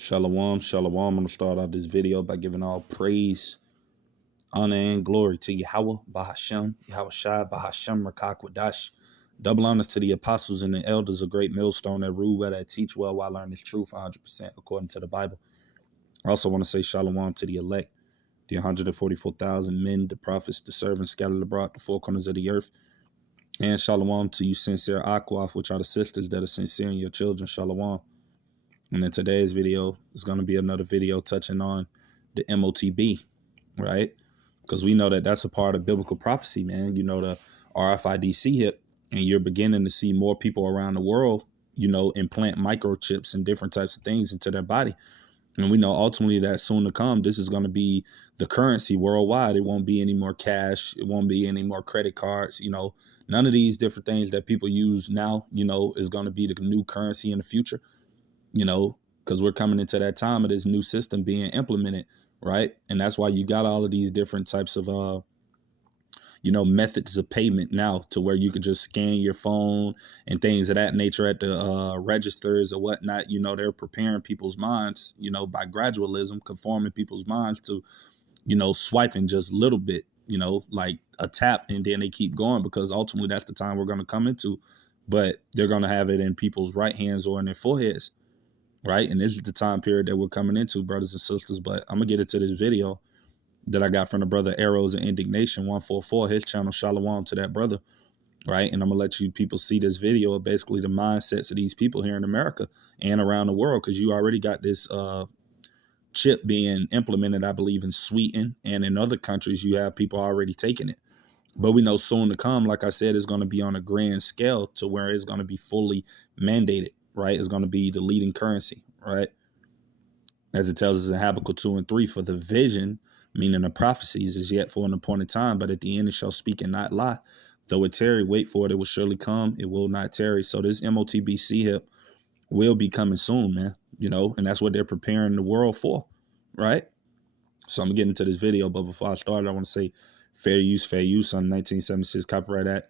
Shalom, shalom. I'm going to start out this video by giving all praise, honor, and glory to Yahweh, Bahashem, Yahweh Shai, Bahashem, Rakakwadash. Double honors to the apostles and the elders, a great millstone that rule well, that teach well, while learning truth 100% according to the Bible. I also want to say shalom to the elect, the 144,000 men, the prophets, the servants scattered abroad, the four corners of the earth. And shalom to you sincere Akwaf, which are the sisters that are sincere in your children. Shalom. And in today's video, is going to be another video touching on the MOTB, right? Because we know that that's a part of biblical prophecy, man. You know, the RFID chip, and you're beginning to see more people around the world, you know, implant microchips and different types of things into their body. And we know ultimately that soon to come, this is going to be the currency worldwide. It won't be any more cash. It won't be any more credit cards. You know, none of these different things that people use now, you know, is going to be the new currency in the future. You know, because we're coming into that time of this new system being implemented, right? And that's why you got all of these different types of, you know, methods of payment now, to where you could just scan your phone and things of that nature at the registers or whatnot. You know, they're preparing people's minds, you know, by gradualism, conforming people's minds to, you know, swiping just a little bit, you know, like a tap, and then they keep going, because ultimately that's the time we're going to come into. But they're going to have it in people's right hands or in their foreheads. Right. And this is the time period that we're coming into, brothers and sisters. But I'm going to get into this video that I got from the brother Arrows and Indignation 144, his channel. Shalom to that brother. Right. And I'm going to let you people see this video of basically the mindsets of these people here in America and around the world, because you already got this chip being implemented, I believe, in Sweden, and in other countries you have people already taking it. But we know soon to come, like I said, it's going to be on a grand scale to where it's going to be fully mandated. Right, is going to be the leading currency, right? As it tells us in Habakkuk 2 and 3, for the vision, meaning the prophecies, is yet for an appointed time, but at the end it shall speak and not lie. Though it tarry, wait for it, it will surely come, it will not tarry. So this MOTB hip will be coming soon, man, you know, and that's what they're preparing the world for, right? So I'm getting into this video, but before I start, I want to say fair use on 1976 Copyright Act.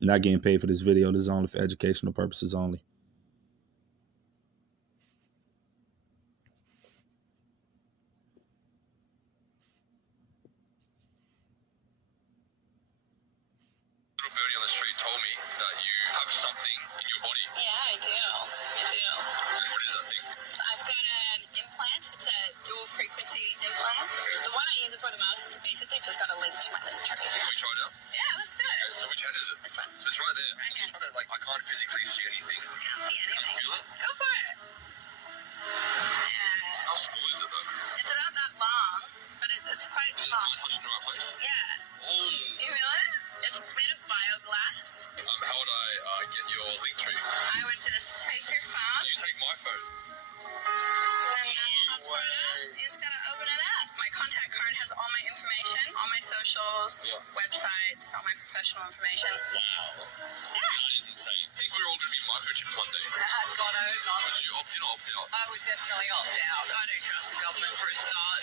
Not getting paid for this video. This is only for educational purposes only. On the street told me that you have something in your body. Yeah, I do. And what is that thing? I've got an implant. It's a dual frequency implant. The one I use it for the most is basically just got a link to my link tree. Can we try it out? Yeah, let's do it. Okay, so which hand is it? This one. So it's right there. Right here. I'm just trying to, like, I can't physically see anything. I can't see anything. Can you feel it? Go for it. Yeah. How small is it though? It's about that long, but it's quite Is it small. touching the right place? Yeah. Oh. You feel it? It's made of bioglass. How would I get your link tree? I would just take your phone. So you take my phone. And then that pops right up. You just gotta open it up. My contact card has all my information, all my socials, websites, all my professional information. Wow. Yeah. That is insane. I think we're all going to be microchipped one day. God, I hope not. Would you opt in or opt out? I would definitely opt out. I don't trust the government for a start.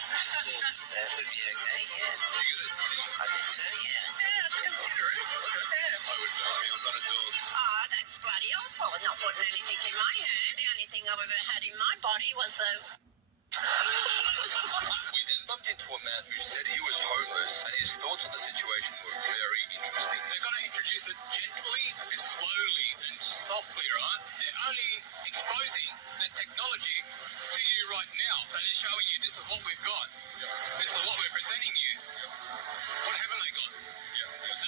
That would be okay, yeah. You get it? I think so, yeah. Yeah, that's considerate. Yeah. I would not. I mean, I'm not a dog. Oh, that's bloody awful. I'm not putting anything in my hand. The only thing I've ever had in my body was a... We then bumped into a man who said he was homeless, and his thoughts on the situation were very interesting. They're going to introduce it gently and slowly and softly, right? They're only exposing that technology to you right now. So they're showing you this is what we've got. This is what we're presenting you. What haven't they got?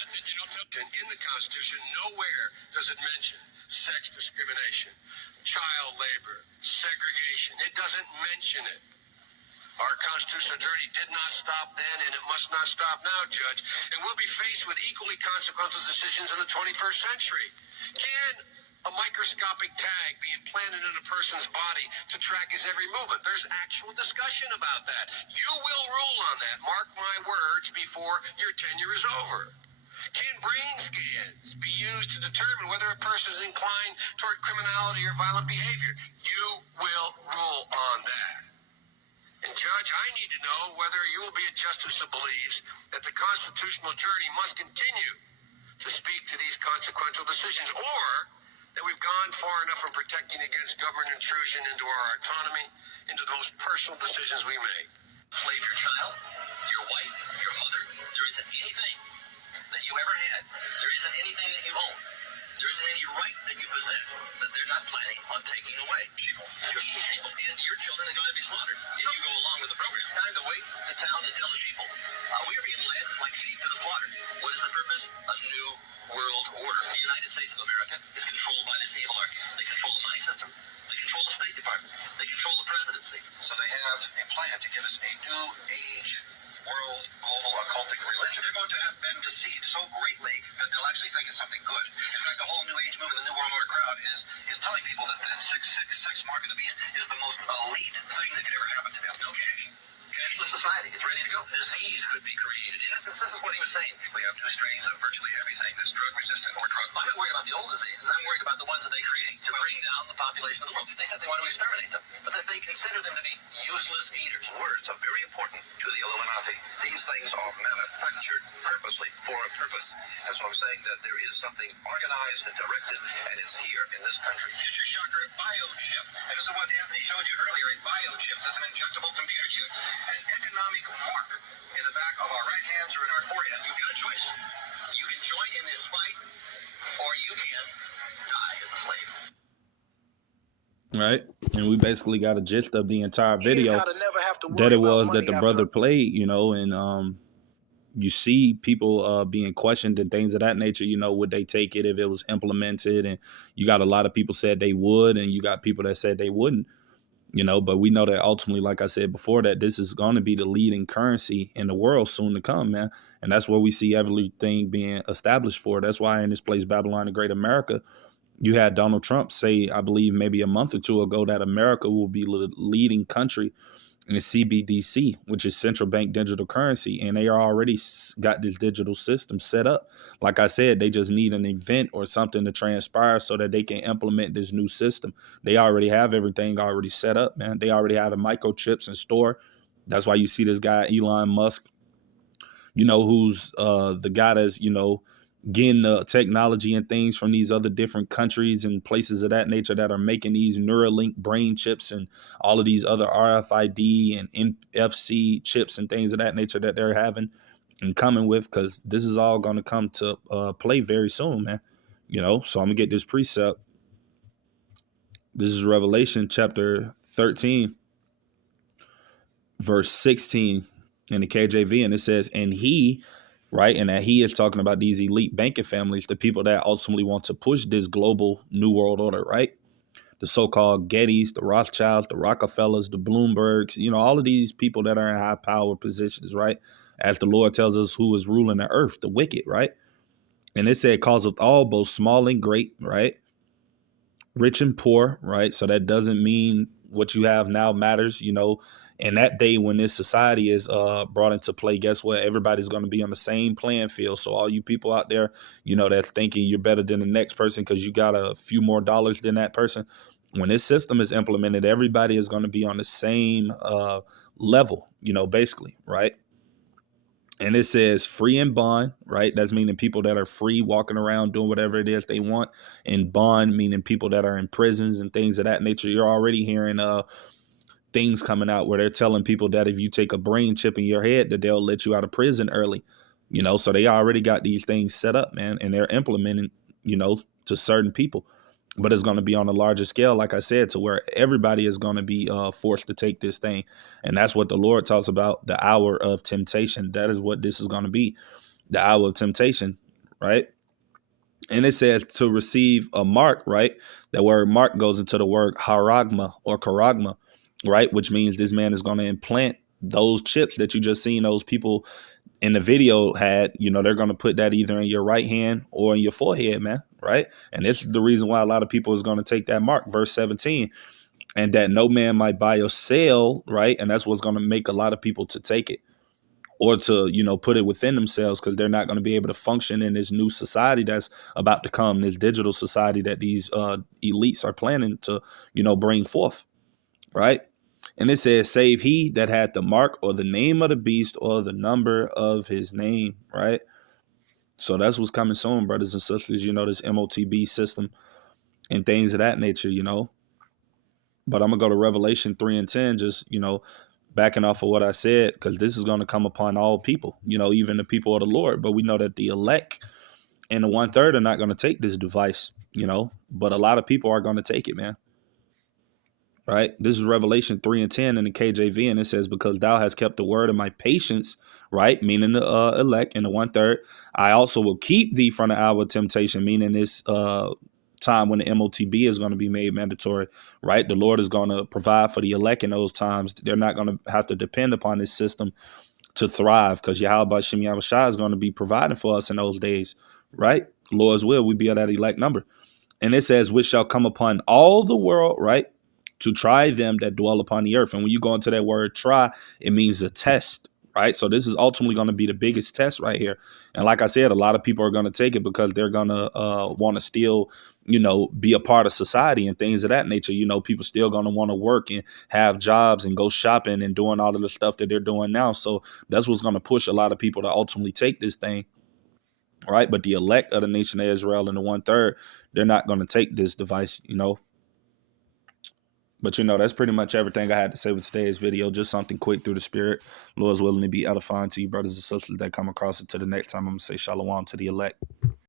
That they're not telling. In the Constitution, nowhere does it mention sex discrimination, child labor, segregation. It doesn't mention it. Our constitutional journey did not stop then, and it must not stop now, Judge. And we'll be faced with equally consequential decisions in the 21st century. Can a microscopic tag be implanted in a person's body to track his every movement? There's actual discussion about that. You will rule on that, mark my words, before your tenure is over. Can brain scans be used to determine whether a person is inclined toward criminality or violent behavior? You will rule on that. And Judge, I need to know whether you will be a justice who believes that the constitutional journey must continue to speak to these consequential decisions, or that we've gone far enough in protecting against government intrusion into our autonomy, into the most personal decisions we make. Slave your child, your wife, your mother. There isn't anything that you ever had. There isn't anything that you own. There isn't any right that you possess that they're not planning on taking away. Your people and your children are going to be slaughtered if you go along with the program. It's time to wake the town and tell the sheep. We are being led like sheep to the slaughter. What is the purpose? A new world order. The United States of America is controlled by this evil army. They control the money system. They control the State Department. They control the presidency. So they have a plan to give us a new age world global occultic religion. They're going to have been deceived so greatly that they'll actually think it's something good. In fact, the whole New Age movement, the New World Order crowd is telling people that the 666 mark of the beast is the most elite thing that could ever happen to them. No cash. Cashless society. It's ready to go. Disease could be created. In essence, this is what he was saying. We have new strains of virtually everything that's drug resistant or drug. I'm not worried about the old diseases. I'm worried about the ones that they create to bring down the population of the world. They said they want to exterminate them, but that they consider them to be useless eaters. Words are very important to the Illuminati. These things are manufactured purposely for a purpose. And so I'm saying that there is something organized and directed, and it's here in this country. Future shocker, biochip. And this is what Anthony showed you earlier. A biochip. That's an injectable computer chip. An economic mark in the back of our right hands or in our forehead. You've got a choice. You can join in this fight, or you can die as a slave. Right, and we basically got a gist of the entire video that it was that the brother played, you know, and you see people being questioned and things of that nature. You know, would they take it if it was implemented? And you got a lot of people said they would, and you got people that said they wouldn't. You know, but we know that ultimately, like I said before, that this is going to be the leading currency in the world soon to come, man. And that's where we see everything being established for. That's why in this place, Babylon the Great America, you had Donald Trump say, I believe maybe a month or two ago, that America will be the leading country in the CBDC, which is central bank digital currency. And they are already got this digital system set up. Like I said, they just need an event or something to transpire so that they can implement this new system. They already have everything already set up, man. They already have the microchips in store. That's why you see this guy, Elon Musk, you know, who's the guy that's, you know, getting the technology and things from these other different countries and places of that nature that are making these Neuralink brain chips and all of these other RFID and NFC chips and things of that nature that they're having and coming with, because this is all going to come to play very soon, man. You know, so I'm going to get this precept. This is Revelation chapter 13, verse 16 in the KJV, and it says, and he... right. And that he is talking about these elite banking families, the people that ultimately want to push this global new world order, right? The so-called Gettys, the Rothschilds, the Rockefellers, the Bloombergs, you know, all of these people that are in high power positions, right? As the Lord tells us who is ruling the earth, the wicked, right? And it said, causeth all, both small and great, right? Rich and poor, right? So that doesn't mean what you have now matters, you know. And that day when this society is brought into play, guess what? Everybody's going to be on the same playing field. So all you people out there, you know, that's thinking you're better than the next person because you got a few more dollars than that person. When this system is implemented, everybody is going to be on the same level, you know, basically, right? And it says free and bond, right? That's meaning people that are free walking around doing whatever it is they want. And bond meaning people that are in prisons and things of that nature. You're already hearing things coming out where they're telling people that if you take a brain chip in your head, that they'll let you out of prison early, you know. So they already got these things set up, man, and they're implementing, you know, to certain people. But it's going to be on a larger scale, like I said, to where everybody is going to be forced to take this thing. And that's what the Lord talks about, the hour of temptation. That is what this is going to be, the hour of temptation, right? And it says to receive a mark, right? That word mark goes into the word Charagma or Charagma, right? Which means this man is going to implant those chips that you just seen those people in the video had, you know, they're going to put that either in your right hand or in your forehead, man, right? And this is the reason why a lot of people is going to take that mark, verse 17, and that no man might buy or sell, right? And that's what's going to make a lot of people to take it or to, you know, put it within themselves, because they're not going to be able to function in this new society that's about to come, this digital society that these elites are planning to, you know, bring forth, right? And it says, save he that had the mark or the name of the beast or the number of his name, right? So that's what's coming soon, brothers and sisters. You know, this MOTB system and things of that nature, you know. But I'm going to go to Revelation 3 and 10, just, you know, backing off of what I said, because this is going to come upon all people, you know, even the people of the Lord. But we know that the elect and the 1/3 are not going to take this device, you know, but a lot of people are going to take it, man. Right? This is Revelation 3 and 10 in the KJV, and it says, because thou hast kept the word of my patience, right? Meaning the elect and the 1/3. I also will keep thee from the hour of temptation, meaning this time when the MOTB is going to be made mandatory, right? The Lord is going to provide for the elect in those times. They're not going to have to depend upon this system to thrive, because Yahweh Shem Yahushua is going to be providing for us in those days, right? Lord's will, we be at that elect number. And it says, which shall come upon all the world, right? To try them that dwell upon the earth. And when you go into that word try, it means a test, right? So this is ultimately going to be the biggest test right here. And like I said, a lot of people are going to take it because they're going to want to still, you know, be a part of society and things of that nature. You know, people still going to want to work and have jobs and go shopping and doing all of the stuff that they're doing now. So that's what's going to push a lot of people to ultimately take this thing. Right. But the elect of the nation of Israel and the 1/3, they're not going to take this device, you know. But, you know, that's pretty much everything I had to say with today's video. Just something quick through the spirit. Lord's willing to be edifying to you, brothers and sisters that come across it. To the next time, I'm going to say shalom to the elect.